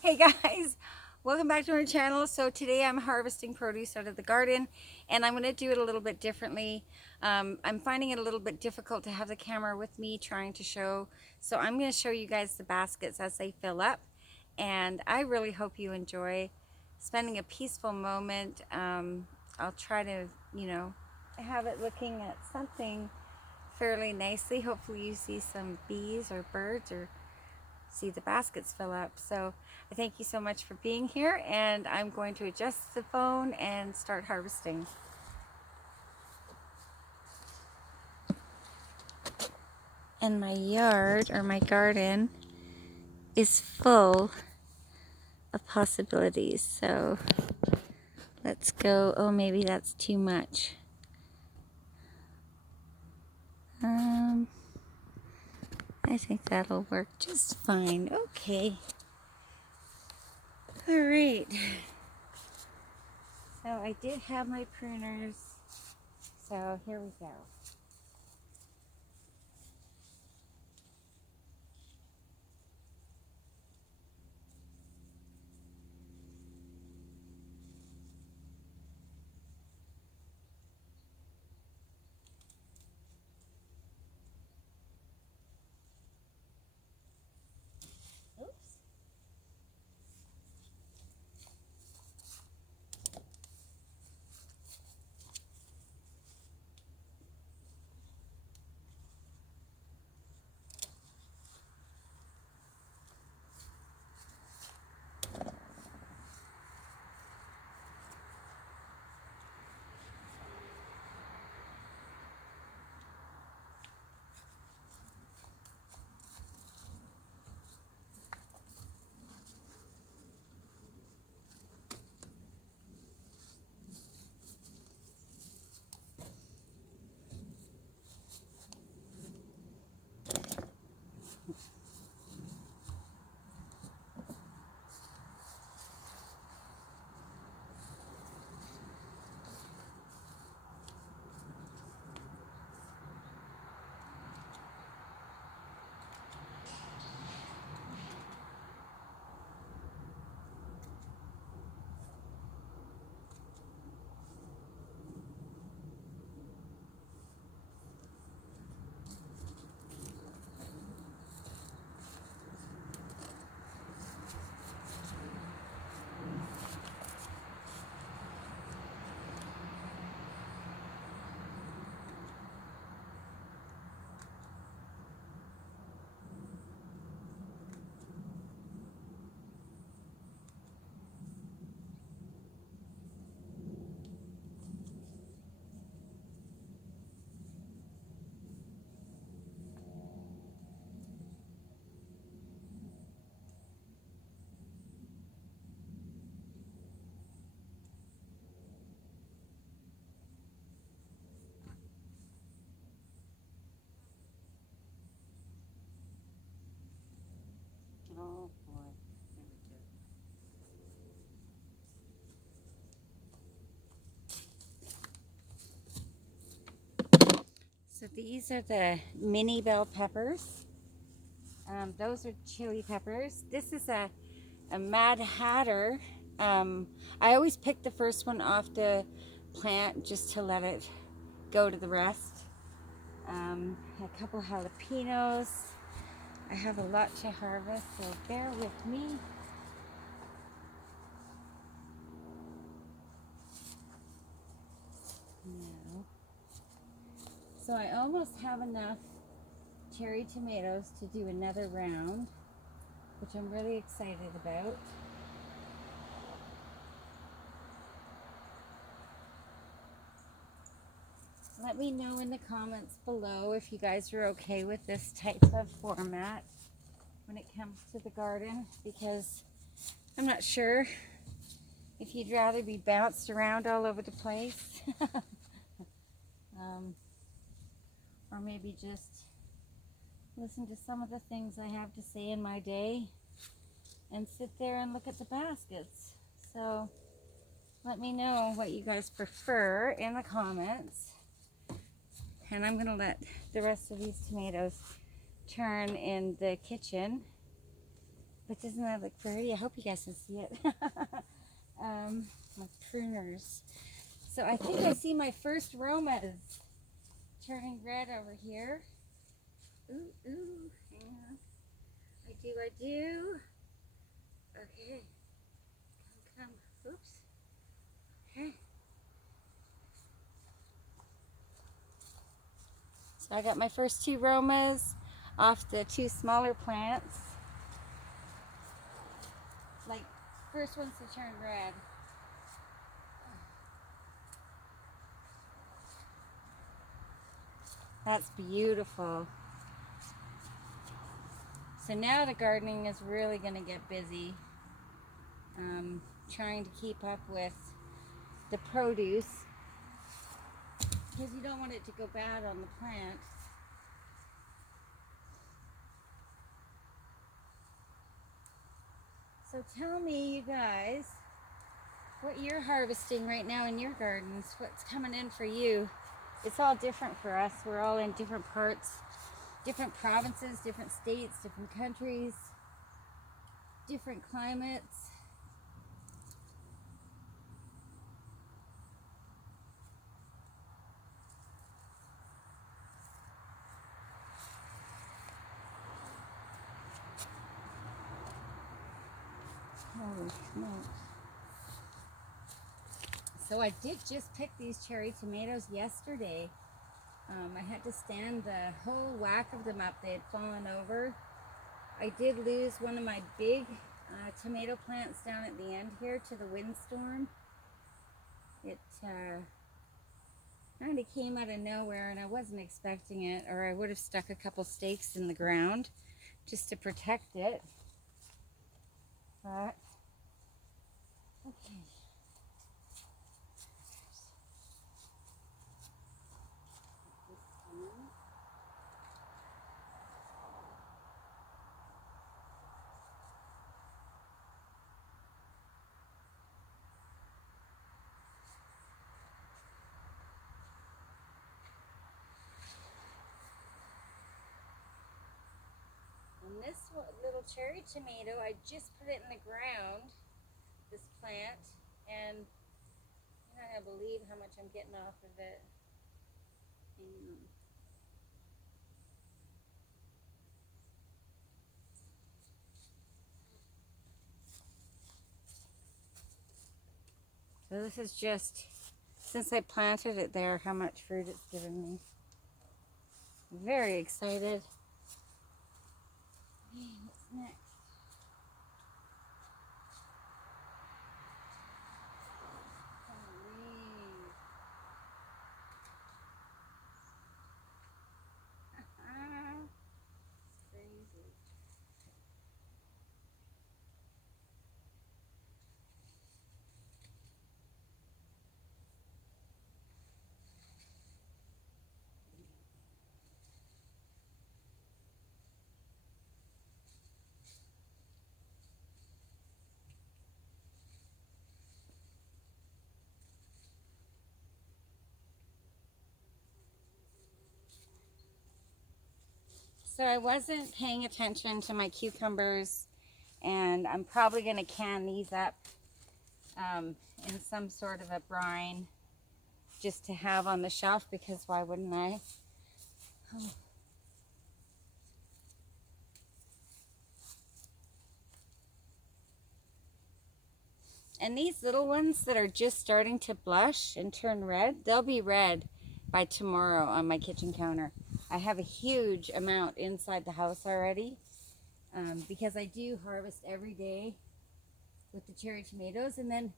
Hey guys, welcome back to our channel. So today I'm harvesting produce out of the garden, and I'm going to do it a little bit differently. I'm finding it a little bit difficult to have the camera with me trying to show, so I'm going to show you guys the baskets as they fill up, and I really hope you enjoy spending a peaceful moment. I'll try to, have it looking at something fairly nicely. Hopefully you see some bees or birds or see the baskets fill up. So I thank you so much for being here, and I'm going to adjust the phone and start harvesting. And my yard, or my garden, is full of possibilities. So let's go. Oh, maybe that's too much. I think that'll work just fine. Okay. All right. So I did have my pruners. So here we go. Oops. Oh boy. There we go. So these are the mini bell peppers. Those are chili peppers. This is a Mad Hatter. I always pick the first one off the plant just to let it go to the rest. A couple jalapenos. I have a lot to harvest, so bear with me. No. So I almost have enough cherry tomatoes to do another round, which I'm really excited about. Let me know in the comments below if you guys are okay with this type of format when it comes to the garden, because I'm not sure if you'd rather be bounced around all over the place or maybe just listen to some of the things I have to say in my day and sit there and look at the baskets. So let me know what you guys prefer in the comments. And I'm gonna let the rest of these tomatoes turn in the kitchen But doesn't that look pretty? I hope you guys can see it. My pruners. So I think I see my first Romas turning red over here. Ooh, ooh, hang on. I do. Okay. Come. Oops. Okay. So I got my first two Romas off the two smaller plants. Like, first ones to turn red. That's beautiful. So now the gardening is really going to get busy. Trying to keep up with the produce because you don't want it to go bad on the plant. So tell me, you guys, what you're harvesting right now in your gardens. What's coming in for you? It's all different for us. We're all in different parts, different provinces, different states, different countries, different climates. Holy smokes. So I did just pick these cherry tomatoes yesterday. I had to stand the whole whack of them up. They had fallen over. I did lose one of my big tomato plants down at the end here to the windstorm. It kind of came out of nowhere and I wasn't expecting it, or I would have stuck a couple stakes in the ground just to protect it. But, okay. And this little cherry tomato, I just put it in the ground, this plant, and you're not going to believe how much I'm getting off of it. So this is just, since I planted it there, how much fruit it's given me. I'm very excited. What's next? Crazy. So I wasn't paying attention to my cucumbers, and I'm probably going to can these up in some sort of a brine just to have on the shelf, because why wouldn't I? Oh. And these little ones that are just starting to blush and turn red, they'll be red by tomorrow on my kitchen counter. I have a huge amount inside the house already because I do harvest every day with the cherry tomatoes. And then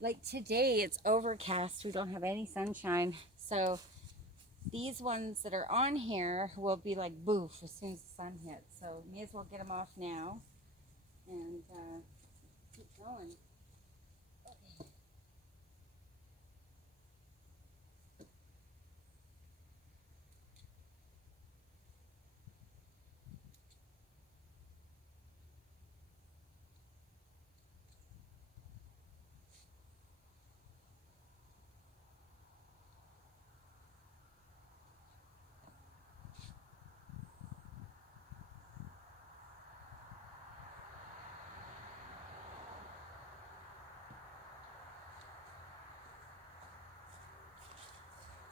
like today it's overcast, we don't have any sunshine, so these ones that are on here will be like boof as soon as the sun hits. So may as well get them off now and keep going.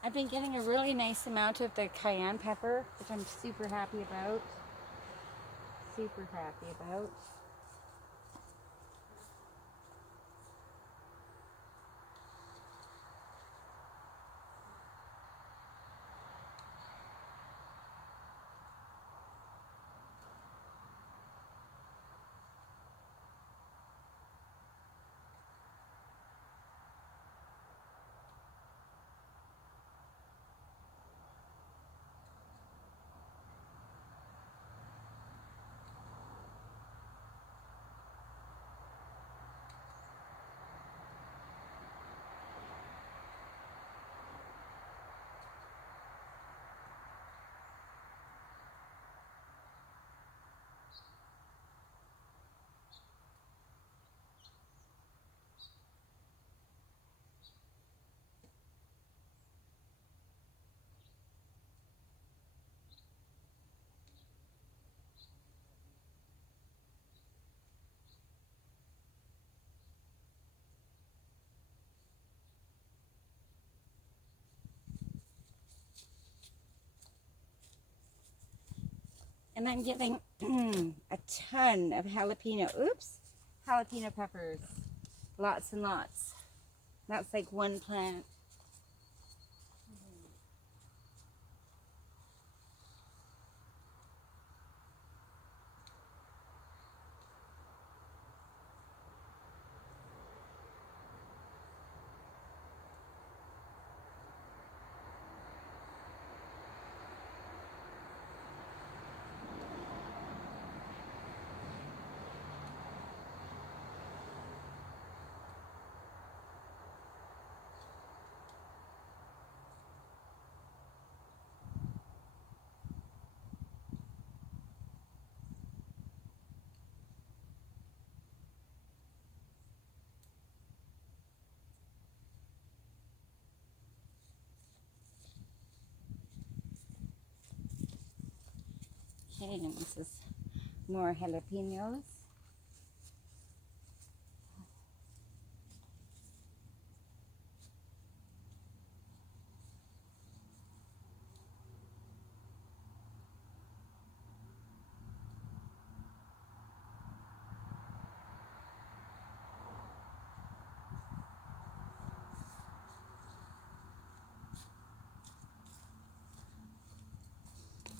I've been getting a really nice amount of the cayenne pepper, which I'm super happy about. Super happy about. And I'm getting a ton of jalapeno peppers. Lots and lots. That's like one plant. Okay, and this is more jalapenos.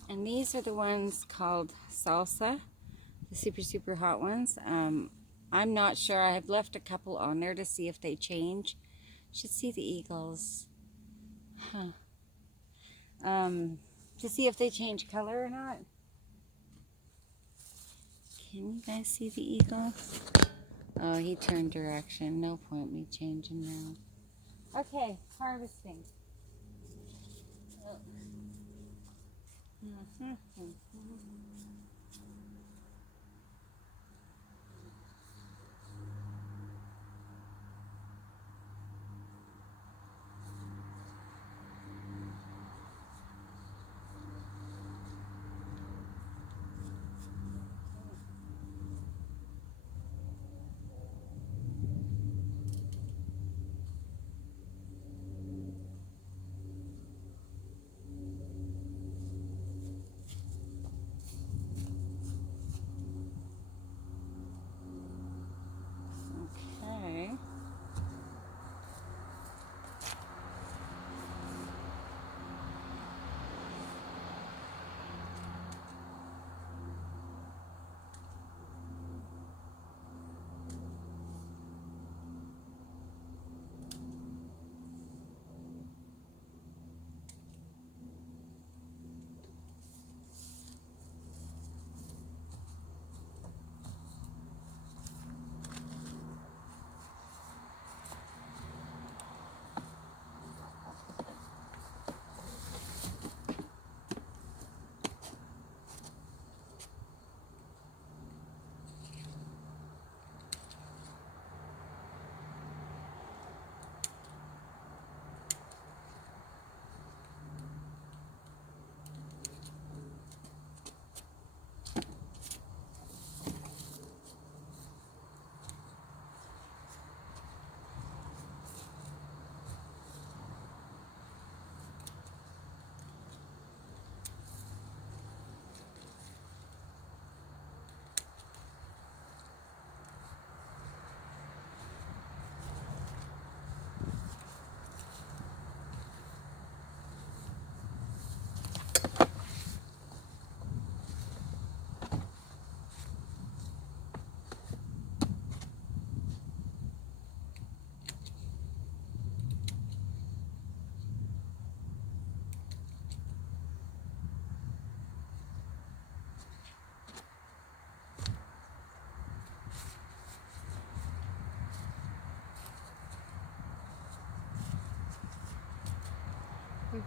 And these are the ones called salsa, the super hot ones. I'm not sure. I've left a couple on there to see if they change. Should see the eagles. Huh. To see if they change color or not. Can you guys see the eagle? Oh, he turned direction. No point me changing now. Okay, harvesting. Oh.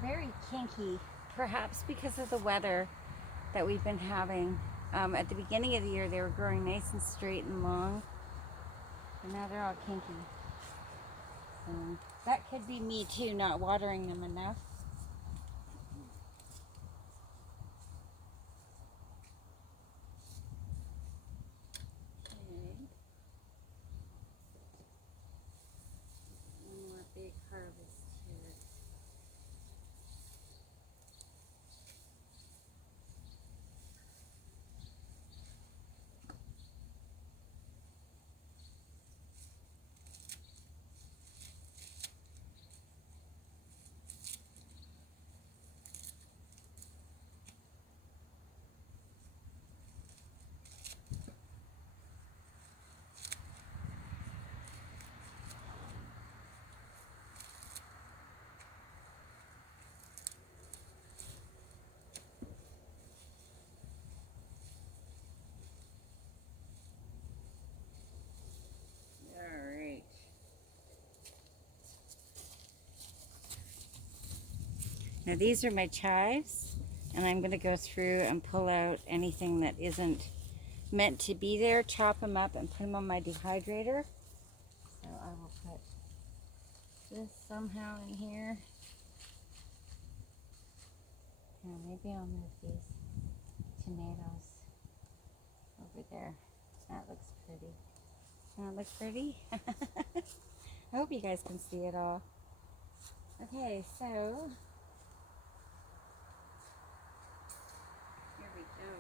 very kinky, perhaps because of the weather that we've been having. At the beginning of the year, they were growing nice and straight and long, but now they're all kinky. So that could be me too, not watering them enough. Okay. One more big harvest here. Now these are my chives, and I'm going to go through and pull out anything that isn't meant to be there, chop them up and put them on my dehydrator. So I will put this somehow in here. Now maybe I'll move these tomatoes over there. That looks pretty. That looks pretty? I hope you guys can see it all. Okay, so here we go.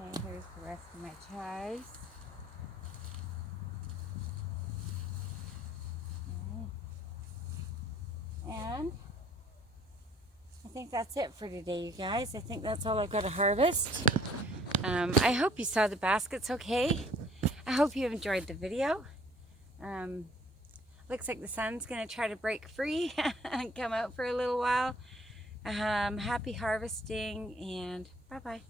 Okay, here's the rest of my chives. Okay. And I think that's it for today, you guys. I think that's all I've got to harvest. I hope you saw the baskets okay. I hope you enjoyed the video. Looks like the sun's going to try to break free and come out for a little while. Happy harvesting, and bye-bye.